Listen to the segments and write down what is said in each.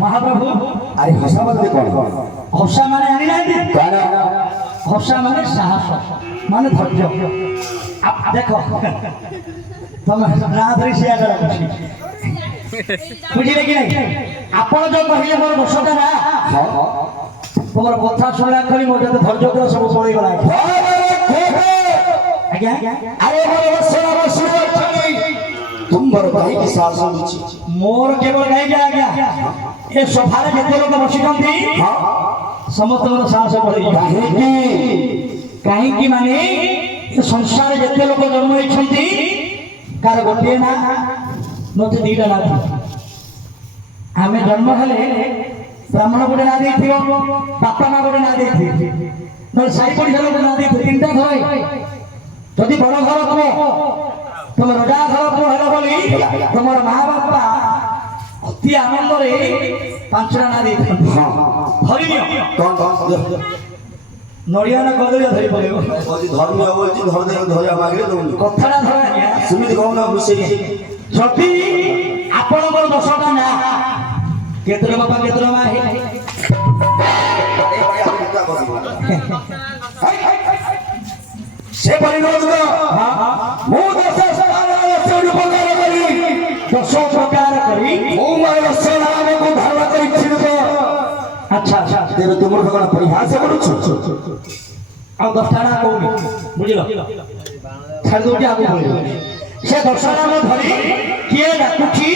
महाप्रभु अरे हसा बदले कौन हसा माने आनी ना हसा माने साहस माने धैर्य देखो तुम ना धरी से आगे बुझिले कि नहीं आपण जो कहले मोर बसटा ना तुमर कथा सुनला करी मोर तो धैर्य कर सब पळी गला आज्ञा अरे मोर बसना बसना तुम मोर भाई की साथ सुनछि मोर केवल गाय के आज्ञा ए सोफारे जेते लोक बसिकंती समस्त मोर साहस पळी काहे कि माने ए संसार जेते लोक जन्म होइछंती कार गोटे ना नते दीटा ना आमे जन्म हेले ब्राह्मण गोटे ना देथियो बापा ना गोटे ना देथि न साई पड़ी लोक ना देथि तीनटा घर जदि बड़ घर कम तुम रजा घर को हेलो बोली तुमर मां बापा अति आनंद रे पांचरा ना देथि धरि नियो कौन नड़िया ना कदलिया धरि पड़िबो बोली धर्म बोलछि धर दे धरिया मागे दउनी कथारा धरा सुमित कहना बुझे जदि आपनकर दशटा ना केतरे बापा केतरे मा हे से परिणोद मो दश सदाय से उपकार करी दश प्रकार करी मो माय सेनाम को धारण करी छिड़को अच्छा अच्छा तेरे तुमर भगवान परिहास करू आ दशटा ना कहूनी बुझिलो छाड़ दोटी आगु बोली से दशटा ना धरी किए डाकुची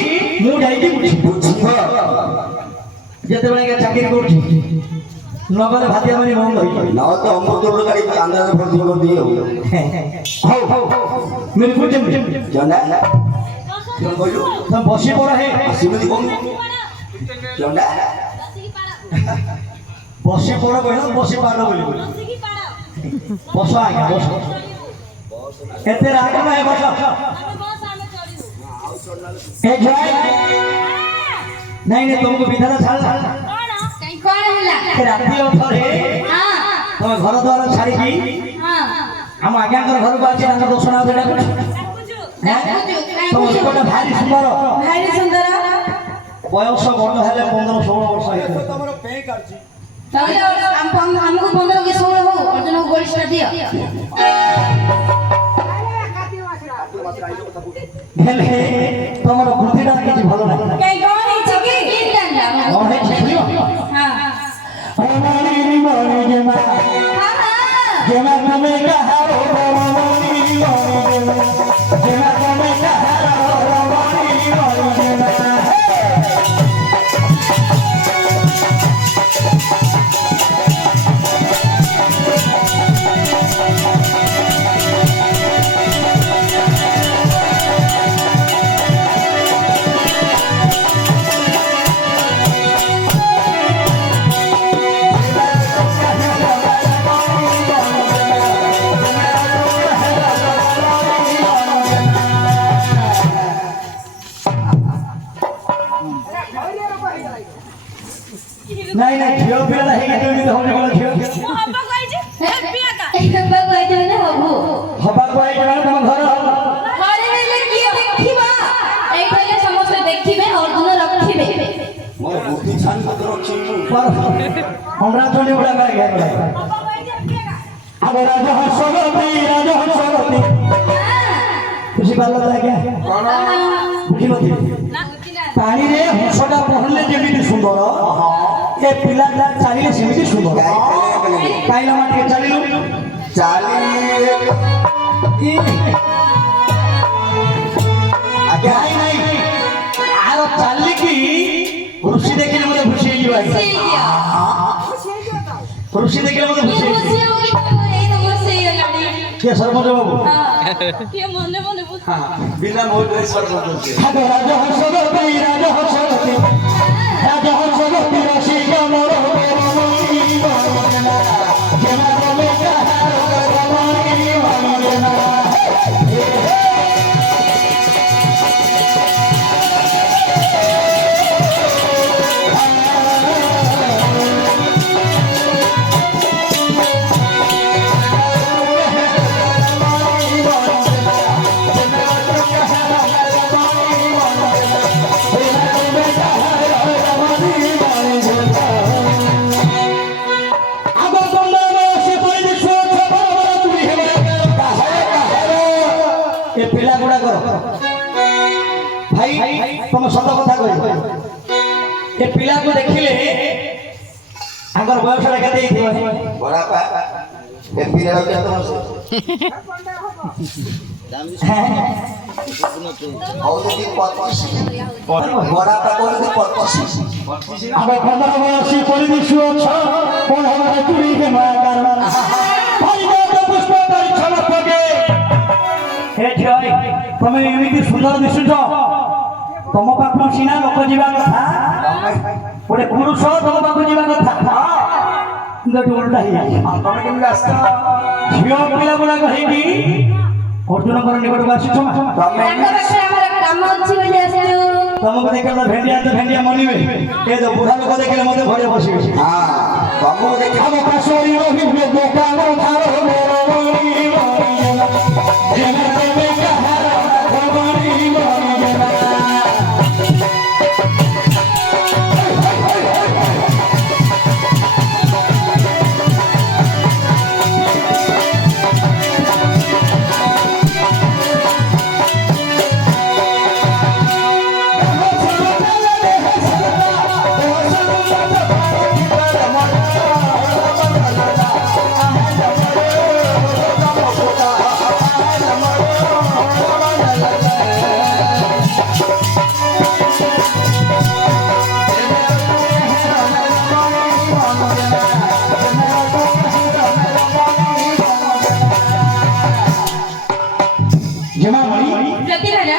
मु जाईकी बुझिबो जेते बेले के चाकरी करछि नगले भातिया मानी बंद होई ना तो अमृतुर गाड़ी कांदा में भर्ती कर दिए हो मेरे को जाना क्यों बोलो तुम बसी पड़ा है सिमती कौन क्यों ना बसी पड़ा कहना बसी पाड़ बोली बस आ गया बस एते राग ना है बस ए जय नहीं तुमको विधान छाड़ कौन हला राती थरे हां तुम घर द्वार छाड़ी की हां हम आज्ञा कर घर को आछि ना दोषणा देडा तुम कोटा भारी सुंदर बयस बड़ हेले 15 16 वर्ष हेले तमरो पे करछि ताले हमको 15 के 16 हो अर्जुन को गोली स्टार्ट दिया हेले तमरो बुद्धिटा किछि भलो नाही कई कौन है छकी गीत गाना कौन है छियो हां हमारी मोरी जमा हां जमा तुम्हें कहा मोरी जमा तुम्हें कहा मोरी नहीं नहीं झियो पिला है कि तुम होने वाला झियो हब्बा कोई जे पिया का हब्बा कोई जे ना हबो हबा कोई जे तुम घर घरे में किए देखिबा एई पहिले समस्त देखिबे अर्जुन रखिबे मोर बुद्धि छान को रखी पर हमरा चोली उड़ा कर गया हब्बा कोई जे पिया का अब राजा हंसगती खुशी बात है क्या बुझी मत ना बुझिला पानी रे हंसटा पहनले जेमिति सुंदर ए पिलाटा चालिले सेमिति सुंदर काइला माटी चालिलु चाली आगे आई नहीं आरो चाली की ऋषि देखिले मते खुशी होई भाई ऋषि देखिले मते खुशी खुशी होगी तो ए नंबर से ये गाड़ी के सरपंच बाबू हां के मने मने बुझ हां बिना मोर ड्रेस पर बोलते आगे राजा हंसगती राजा हंसगती ऋषि का मोर जना में कहा ତମ ସତ କଥା କହିବ ଏ ପିଲାକୁ ଦେଖିଲେ ଆଙ୍କର ବୟସଟା କେତେ ହେଇଥିବ ବଡ଼ାପା ଏ ପିଲାର କେତେ ବର୍ଷ କହୁଛନ୍ତି 25 ବଡ଼ାପା କହୁଛନ୍ତି 25 ଆମ ଖବର ବୟସୀ ପରିବେଶ ଅଛ କୋଣ ହମାରେ ଚୁଡ଼ି କେ ମା କାରଣ ହରିଦାସ ପୁଷ୍ପ ଧରି ଛଳକେ ହେ ଝିଅ ତମେ ଏମିତି ସୁନ୍ଦର ଦିଶୁଛ ତମ ପାଖକୁ ସିନା ଲୋକ ଯିବା କଥା ଗୋଟେ ପୁରୁଷ ତମ ପାଖକୁ ଯିବା କଥା କିନ୍ତୁ ଉଲ୍ଟା ହେଇଯାଇଛି ତମେ କେମିତି ଆସିଛ ଝିଅ ପିଲା ଗୁଡାକ ହେଇକି ଅର୍ଜୁନଙ୍କର ନିକଟକୁ ଆସିଛ ତମେ ତାଙ୍କ ପାଖରେ ଆମର କାମ ଅଛି ବୋଲି ଆସିଛୁ। ତମକୁ ଦେଖିଲେ ଭେଣ୍ଡିଆ ମନିବେ ଏ ତ ବୁଢା ଲୋକ ଦେଖିଲେ ମତେ ଭଳିଆ ବସିବେ ହଁ ତମକୁ ଦେଖି ଆମ ପାଶୋରି ରହିବେ ଦୋକାନ ଧାର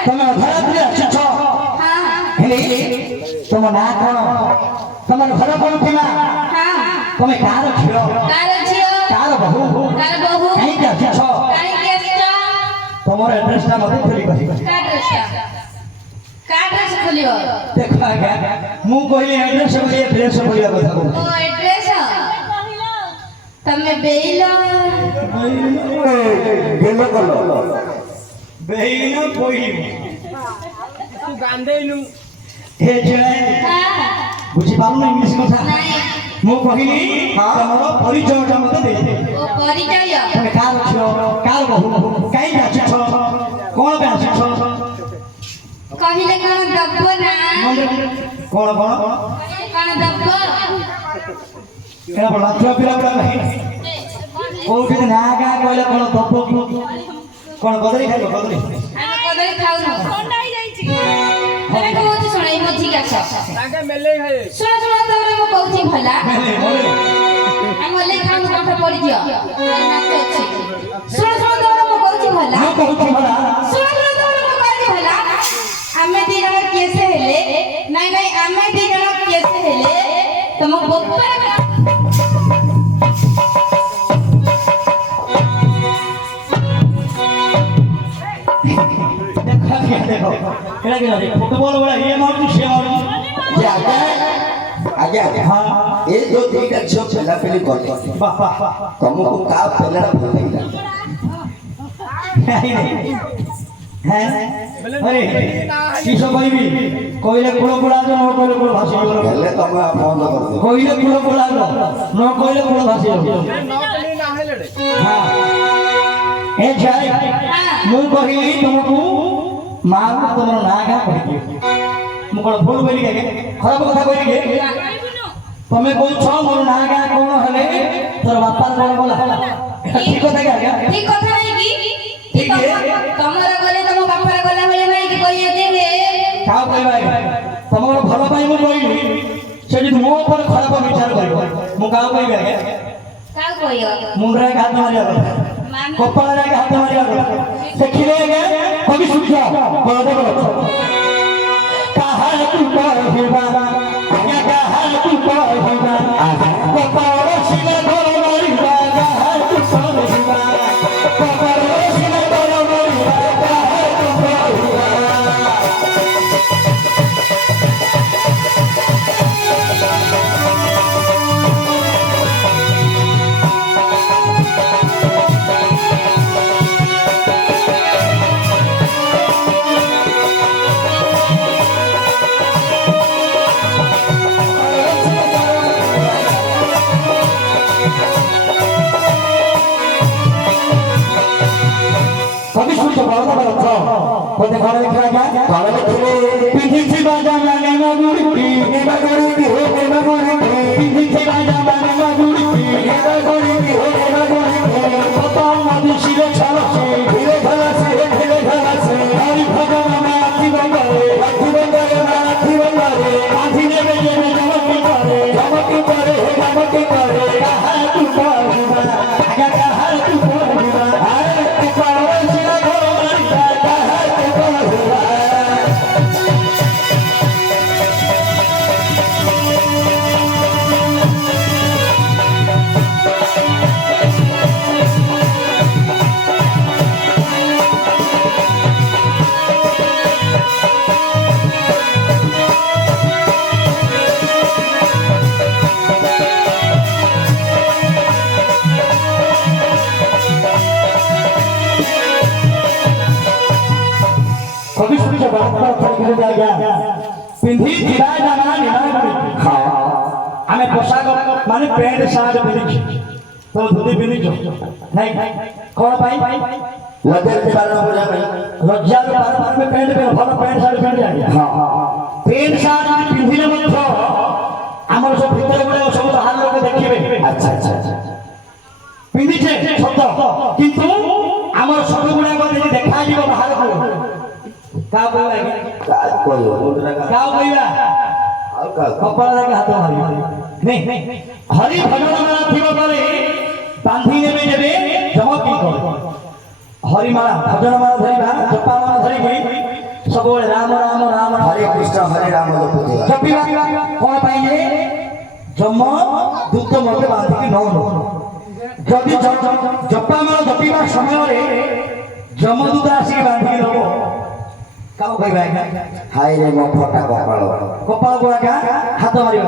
ତମେ ଅଧରାତ୍ରି ଆସିଛ ହେଲେ ତମ ନାଁ କଣ ତମର ଘର କଣ ଥିଲା ତମେ କାହାର ଝିଅ କାହାର ବୋହୂ କାହିଁକି ଆସିଛ ତମର ଆଡ୍ରେସଟା ମତେ ଖୋଲି କହିବ ଦେଖ ଆଜ୍ଞା ମୁଁ କହିଲି ଆଡ୍ରେସ ବୋଲି ଡ୍ରେସ ଖୋଲିବା କଥା କହୁଛି ତମେ ବେଇଲ ଗେଲ କଲ ବେଇନ ପଇଲି ହେ ଝିଅ ବୁଝିପାରୁନ ଇଂଲିଶ କଥା ମୁଁ କହିଲି ତମର ପରିଚୟଟା ମତେ ଦେଇଦେ ତମେ କାହାର ଝିଅ କାହାର ବୋହୂ କାହିଁକି ଆସିଛ କଣ ପାଇଁ ଆସିଛ କହିଲେ କଣ ଦବ ନା କଣ କଣ କଣ ଦବ ଏଇଟା ବଡ଼ ଛୁଆ ପିଲା ଗୁଡାକ କୋଉଠି ନା ଗାଁ କହିଲେ କଣ ଦବ କଣ କଦଳୀ ଖାଇବ କଦଳୀ ଆମେ କଦଳୀ ଖାଉନୁ ତମେ କହୁଛି ଶୁଣ ଏଇ ମଝିକି ଆସ ଶୁଣ ତମର ମୁଁ କହୁଛି ଭଲା ଆମେ ଓଲେଇ ଖାଉନୁ ପାଠ ପଢିଦିଅ ନାଚ ଅଛି ଶୁଣ ତମର ମୁଁ କହୁଛି ଭଲା ଶୁଣ ତମର ମୁଁ କହୁଛି ଭଲା ଆମେ ଦି ଜଣ କେସ ହେଲେ ନାଇଁ ଆମେ ଦି ଜଣ କେସ ହେଲେ ତମ ବୋପା देखो फुटबॉल वाला ये मारू से मारू आगे आगे हाँ ये जो देखा छो पहला पहले कौन वाह वाह वाह तुमको का पहला पहले नहीं है अरे किसो कहबी कोइले कुळ कुळा न कोइले कुळ भाषी पहले तुम फोन कर दो कोइले कुळ कुळा न कोइले कुळ भाषी हां ए जाय मु कहिली तुमको मां तमरो नागा कहि मु कोन भूल बोली के खराब कथा कहि के तमे कोइ छ मोर नागा कोन हले तोर बापा कोन बोला ठीक कथा के ठीक कथा नहीं की ठीक तमरा गले तम बापारा गला भले भाई के कहि देबे का कहबा तमरो भलो पाई मु कहिली से जे मो पर खराब विचार करबो मु का कहबे आगे का कहियो मुंडरा हाथ मारिया कपाल हाथ मारिया देखिले आगे कवि सुझा बलदेव रथ कहा तू कहबा आगे कहा तू कहबा कपाल सिले घर मारिबा कहा तू कहबा कपाल सिले घर मारिबा कहा तू कहबा कवि सूर्य बलदेव रथ बोलते घर देखा କଣ ଥିଲେ ପିନ୍ଧିଥିବା ଜାମାନି ମଗୁଡ଼ି ପିନ୍ଧିଥିବା ଜାମାନି ମଗୁଡ଼ି ମଧୁଶିର ଛଳସେ ହରି ଭଜନ ମାଥି ବଙ୍ଗରେ ବାନ୍ଧି ନେବେ ଯେବେ ଜମକି ପରେ କାହାକୁ କହିବା ଆଜ୍ଞା କାହାକୁ କହିବା ତୁ ପରସିଲା ଘର ମାରିବା କାହାକୁ କହିବା ଭବିଷ୍ୟତ ପିନ୍ଧି ଥିବା ଜାମା ଆମେ ପୋଷାକ ମାନେ ପ୍ୟାଣ୍ଟ ସାର୍ଟ ପିନ୍ଧିଛୁ ତ ଧୋତି ପିନ୍ଧିଛୁ ନାଇଁ କଣ ପାଇଁ ଲଜ୍ଜାରେ ପାଳନ କରିବା ପାଇଁ ଲଜ୍ଜାରୁ ପାରମ୍ପରିକ ପ୍ୟାଣ୍ଟ ଭଲ ପ୍ୟାଣ୍ଟ ସାର୍ଟ ପିନ୍ଧି ପ୍ୟାଣ୍ଟ ସାର୍ଟ ପିନ୍ଧିଲେ ମଧ୍ୟ ଆମର ସବୁ ଭିତରେ ଗୁଡ଼ାକ ସବୁ ବାହାର ଲୋକ ଦେଖିବେ ଆଚ୍ଛା ଆଚ୍ଛା ପିନ୍ଧିଛେ ସତ କିନ୍ତୁ ଆମର ସବୁ ଗୁଡ଼ାକ ଯଦି ଦେଖାଯିବ ବାହାରକୁ କାହା କହିବା କାହା କହିବା କପାଳ ଯାକେ ହାତ ମାରିବା ହରି ଭଜନ ମାଳା ଥିବ ପରେ ବାନ୍ଧି ନେବେ ଯେବେ ଚମକି ହରିମାଳା ଭଜନ ମାଳା ଧରିବା ଜପା ମାଳା ଧରିକି ସବୁବେଳେ ରାମ ରାମ ରାମ ହରେ କୃଷ୍ଣ ହରେ ରାମ ଜପିବା କଣ ପାଇଁ ଯେ ଯମ ଦୂତ ମତେ ବାନ୍ଧିକି ନଉନ ଯଦି ଜପା ମାଳ ଜପିବା ସମୟରେ ଯମଦୂତ ଆସିକି ବାନ୍ଧିକି ନବ କାମ କହିବା ଆଜ୍ଞା ହାଇ ରେ ମୋ ଫଟା କପାଳ ଗୁଡ଼ାକା ହାତ ମାରିବା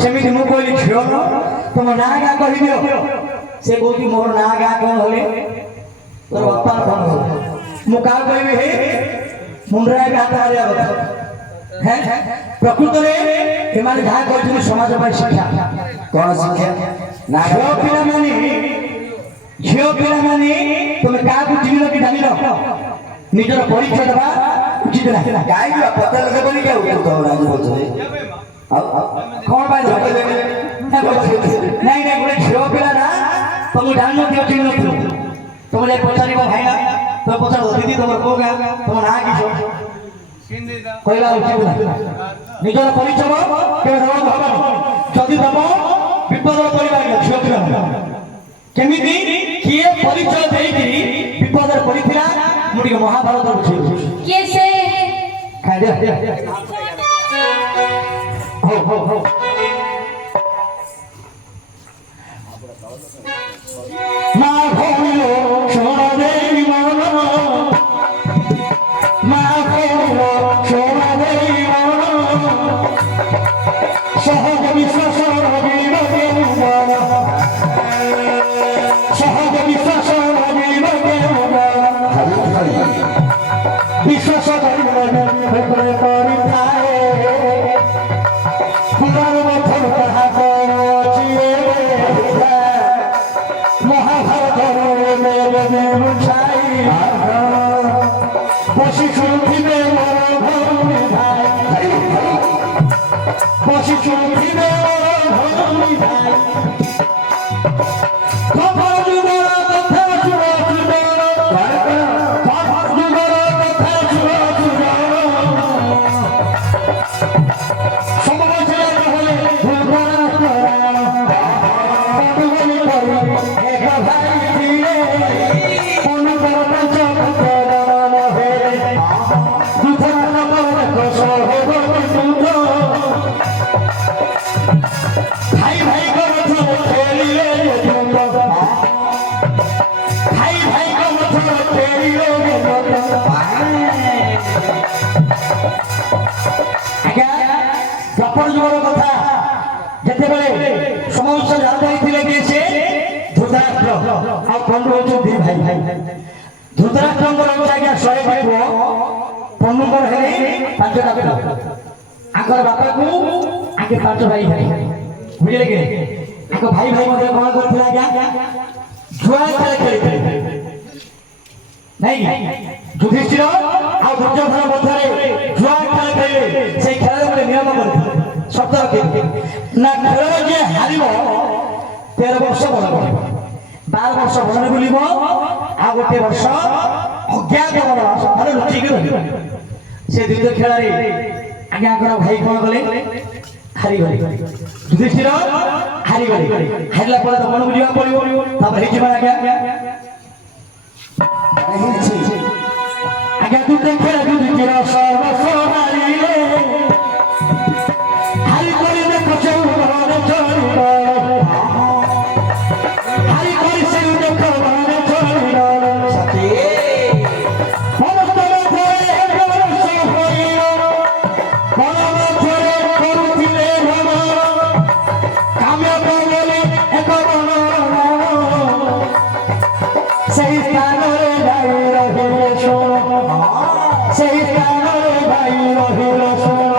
ସେମିତି ମୁଁ କହିଲି ଝିଅ ତମ ନାଁ ଗାଁ କହିଦିଅ ସେ କହୁଛି ମୋର ନାଁ ଗାଁ କଣ ହେଲେ ତୋର ବାପା କଣ ହେଲେ ମୁଁ କାହା କହିବି ହେ ମୁଣ୍ଡରେ ଆଗେ ହାତ ମାରିବା କଥା ପ୍ରକୃତରେ ଏମାନେ ଯାହା କହିଛନ୍ତି ସମାଜ ପାଇଁ ଶିକ୍ଷା କଣ ଶିକ୍ଷା ଝିଅ ପିଲାମାନେ ତମେ କାହାକୁ ଚିହ୍ନିଲ କି ଜାଣିଲ ନିଜର ପରିଚୟ ଦେବା ଉଚିତ ନାହିଁ କାହିଁକି ପଚାର ଦେବନି କି ଆଉ ରାଜି ପଛରେ କଣ ପାଇଁ ନାଇଁ ନାଇଁ ଗୋଟେ ଝିଅ ପିଲା ନା ତମକୁ ଜାଣିନଥିବ ଚିହ୍ନି ନଥିବ ତମେ ଯାଇ ପଚାରିବ ଭାଇନା ତମେ ପଚାର ଦିଦି ତମର କୋଉ ଗାଁ ତମ ନାଁ କିସ କହିବା ଉଚିତ ନାହିଁ ନିଜର ପରିଚୟ କେବେ ଦେବାକୁ ହବନି ଯଦି ତମ ବିପଦରେ ପଡ଼ିବା ଝିଅ ପିଲା କେମିତି କିଏ ପରିଚୟ ଦେଇକି ବିପଦରେ ପଡ଼ିଥିଲା ମୁଁ ଟିକେ ମହାଭାରତ ବୁଝେଇବି କିଏ ସେ ଖାଇଦିଅ ହଉ ମା ଭଉଣୀ ଶୁଣ ଦେଇ ମନ ମା ଭଉଣୀ ଶୁଣ ଦେଇ ମନ ସହଜ ବିଶ୍ୱାସ ରବିବ ସହଜ ବିଶ୍ୱାସ ରବିବ ବିଶ୍ୱାସ କରିଥାଏ ପୁରାଣ ମଧ୍ୟ ତାହା ମହାଭାରତରେ ବୁଝାଇ ବସି ଶୁଣିବେ ମୋର ଭଉଣୀ ଭାଇ ବସି ଶୁଣିବେ ମୋର ଭଉଣୀ ଭାଇ ଦ୍ୱାପର ଯୁଗର କଥା ଯେତେବେଳେ ସମସ୍ତ ରାଜା ହେଇଥିଲେ କି ସେ ଧୃତରାଷ୍ଟ୍ର ଆଉ ପଣ୍ଡୁ ହଉଛନ୍ତି ଭାଇ ଧୃତରାଷ୍ଟ୍ରଙ୍କର ହଉଛି ଆଜ୍ଞା 100 ପୁଅ ପଣ୍ଡୁଙ୍କର ହେଲେ 5ଟା ପୁଅ ଆଙ୍କର ବାପାକୁ ଆଗେ 5 ଭାଇ ବୁଝିଲେ କି ଆଙ୍କ ଭାଇ ମଧ୍ୟ କଣ କରିଥିଲେ ଆଜ୍ଞା ଜୁଆ ଖେଳିଥିଲେ ନାଇଁ ଯୁଧିଷ୍ଠିର ଆଉ ଦୁର୍ଯ୍ୟୋଧନ ମଧ୍ୟରେ শর্ত রাখবে না খেଳରେ যে হারিব 13 ବର୍ଷ ବନ କରିବ 12 ବର୍ଷ ବନରେ ବୁଲିବ ଆଉ ଗୋଟେ ବର୍ଷ ଅଜ୍ଞାତ ବନବାସ ମାନେ ଲୁଚିକି ରହିବ ସେ ଦ୍ୱିତୀୟ ଖେଳରେ ଆଜ୍ଞାଙ୍କର ଭାଇ କଣ କଲେ ହାରିଗଲେ ଯୁଧିଷ୍ଠିର ହାରିଗଲେ ହାରିଲା ପରେ ତ ବନକୁ ଯିବାକୁ ପଡ଼ିବ ତାପରେ ହେଇଯିବ ଆଜ୍ଞା ଆଜ୍ଞା ତୁ ଦେଖେ ଯୁଧିଷ୍ଠିର ସର୍ବସ୍ୱ ହାରିଲେ ହାରି କରି ଦେଖ ଚଉରରେ ଚଳିବ ହାରି କରି ସେ ଦେଖ ଘରେ ଚଳିବ ସତୀ ସମସ୍ତଙ୍କ ଘରେ ବର୍ଷ ହୋଇବ ବନ ମଧ୍ୟରେ କରୁଥିଲେ ଭ୍ରମଣ କାମ୍ୟ କଲେ ଏକ ବନ ସେହି ସ୍ଥାନରେ ଯାଇ ରହିଲେ ଶୁଣ ସେହି ସ୍ଥାନରେ ଯାଇ ରହିଲେ ଶୁଣ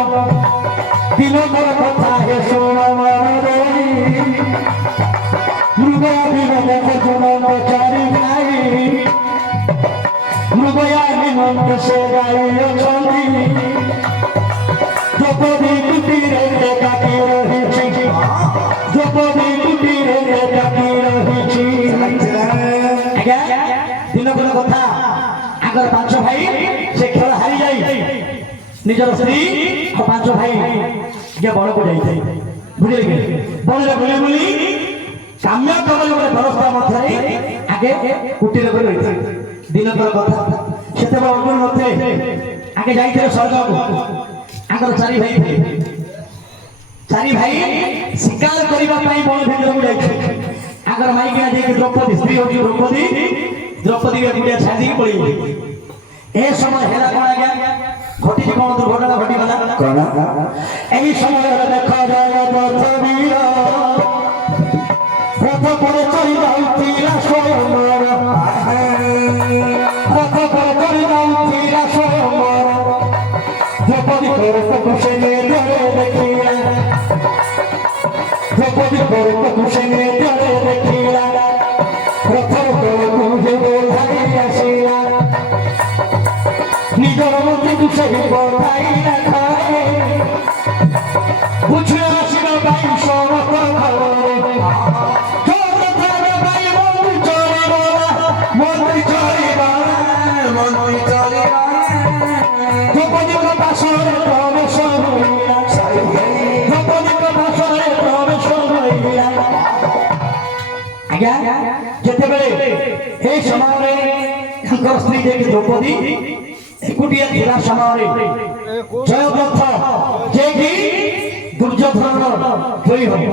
ଦିନକର କଥା ହେ ଶୁଣ ମନରେ ମୃଗୟା ବିନୋଦ ଜନକ ଚାରି ଭାଇ ମୃଗୟା ବିନୋଦ ସେ ଗାଇ ଅଛନ୍ତି ଦ୍ରୌପଦୀ କୁଟୀରେ ଏକାକୀ ରହିଛି ଦ୍ରୌପଦୀ କୁଟୀରେ ଏକାକୀ ରହିଛି ଆଜ୍ଞା ଦିନକର କଥା ଆଗର 5 ଭାଇ ସେ ଖେଳ ହାରି ଯାଇ ନିଜର ସ୍ତ୍ରୀ ଆଉ 5 ଭାଇ ଯେ ବଣକୁ ଯାଇଥାଏ ବୁଝିଲେ କି ବଣରେ ବୁଲି ବୁଲି କାମ୍ୟ କମଲ ଗୋଟେ ବ୍ୟବସ୍ଥା ମଧ୍ୟରେ ଆଗେ କୁଟୀର କରି ରହିଥାଏ ଦିନକର କଥା ସେତେବେଳେ ଅର୍ଜୁନ ନଥିଲେ ଆଗେ ଯାଇଥିଲେ ସ୍ୱର୍ଗକୁ ଆଗର 4 ଭାଇ ଥିଲେ 4 ଭାଇ ଶିକାର କରିବା ପାଇଁ ବଣ ଭିତରକୁ ଯାଇଥିଲେ ଆଗର ମାଇକିନା ଯାଇକି ଦ୍ରୌପଦୀ ସ୍ତ୍ରୀ ହେଉଛି ଦ୍ରୌପଦୀ ଏକୁଟିଆ ଛାଡ଼ିକି ପଳେଇଲେ ଏ ସମୟ ହେଲା କ'ଣ ଆଜ୍ଞା ଘଟିଛି କ'ଣ ଦୁର୍ଘଟଣା ଘଟିଗଲା କଣ ଏହି ସମୟରେ ଦେଖାଯାଏ ରଥ ବୀର ରଥ ପରେ ଚଢ଼ି ଯାଉଥିଲା ସ୍ୱୟଂବର ରଥ ପରେ ଚଢ଼ି ଯାଉଥିଲା ସ୍ୱୟଂବର ଦ୍ରୌପଦୀ ପରକୁ ସେ ନେତ୍ରରେ ଦେଖିଲା ଦ୍ରୌପଦୀ ପରକୁ ସେ ନେତ୍ରରେ ଦେଖିଲା ରଥର ତଳକୁ ସେ ଓହ୍ଲାଇ ଆସିଲା ନିଜର ମନ୍ତ୍ରୀକୁ ସେହି ପଠାଇଲା ଘରେ ବୁଝି ଆସିବା ପାଇଁ ସମସ୍ତ ଘରରେ ଦ୍ରୌପଦୀଙ୍କ ପାଶରେ ପ୍ରବେଶ ହୋଇଲା ଦ୍ରୌପଦୀଙ୍କ ପାଶରେ ପ୍ରବେଶ ହୋଇଲା ଆଜ୍ଞା ଯେତେବେଳେ এই ସମୟରେ ତାଙ୍କର ସ୍ତ୍ରୀ ଯିଏକି ଦ୍ରୌପଦୀ ଏକୁଟିଆ ଥିଲା ସମୟରେ ଜୟଦ୍ରଥ ଯିଏକି ଦୁର୍ଯ୍ୟୋଧନର ଜୟୀ ହେବ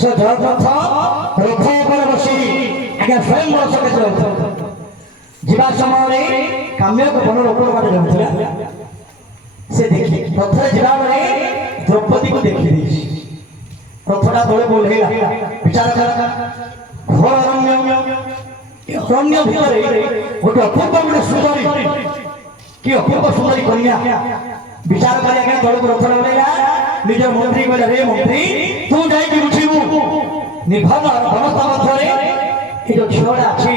ସେ ଜୟଦ୍ରଥ ରଥ ଉପରେ ବସି ଆଜ୍ଞା ସ୍ୱୟଂ ବସରେ ଯାଉଥିଲା ଯିବା ସମୟରେ କାମ୍ୟକ ବନର ଉପର ବାଟେ ଯାଉଥିଲା ସେ ଦେଖି ରଥରେ ଯିବା ବେଳେ ଦ୍ରୌପଦୀକୁ ଦେଖି ଦେଇଛି ରଥଟା ତଳେ ଓହ୍ଲେଇଲା ବିଚାର କଲା ଘୋର ଅରଣ୍ୟ ଭିତରେ ଗୋଟେ ଅପୂର୍ବ ଗୋଟେ ସୁନ୍ଦରୀ କି ଅପୂର୍ବ ସୁନ୍ଦରୀ କନ୍ୟା ବିଚାର କରି ଆଜ୍ଞା ତଳକୁ ରଥରେ ଓହ୍ଲେଇଲା ନିଜ ମନ୍ତ୍ରୀ କହିଲା ରେ ମନ୍ତ୍ରୀ ତୁ ଯାଇକି ବୁଝିବୁ ନିର୍ଭର ବନସ୍ଥା ମଧ୍ୟରେ ଏ ଯୋଉ ଝିଅଟା ଅଛି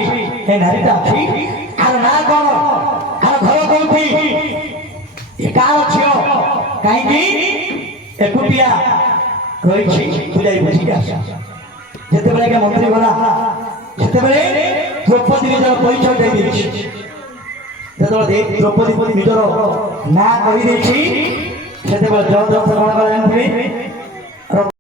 ଏ ନାରୀଟା ଅଛି ଆର ନାଁ କ'ଣ ଆର ଘର କୋଉଠି ଏ କାହାର ଝିଅ କାହିଁକି ଏକୁଟିଆ ରହିଛି ତୁ ଯାଇ ବୁଝିକି ଆସ ଯେତେବେଳେ ଆଜ୍ଞା ମନ୍ତ୍ରୀ ଗଲା ସେତେବେଳେ ଦ୍ରୌପଦୀ ନିଜର ପରିଚୟ ଦେଇଦେଇଛି ଯେତେବେଳେ ଦ୍ରୌପଦୀ ନିଜର ନାଁ କହିଦେଇଛି ସେତେବେଳେ ଜୟଦ୍ରଥ କ'ଣ କଲା ଜାଣିଥିବେ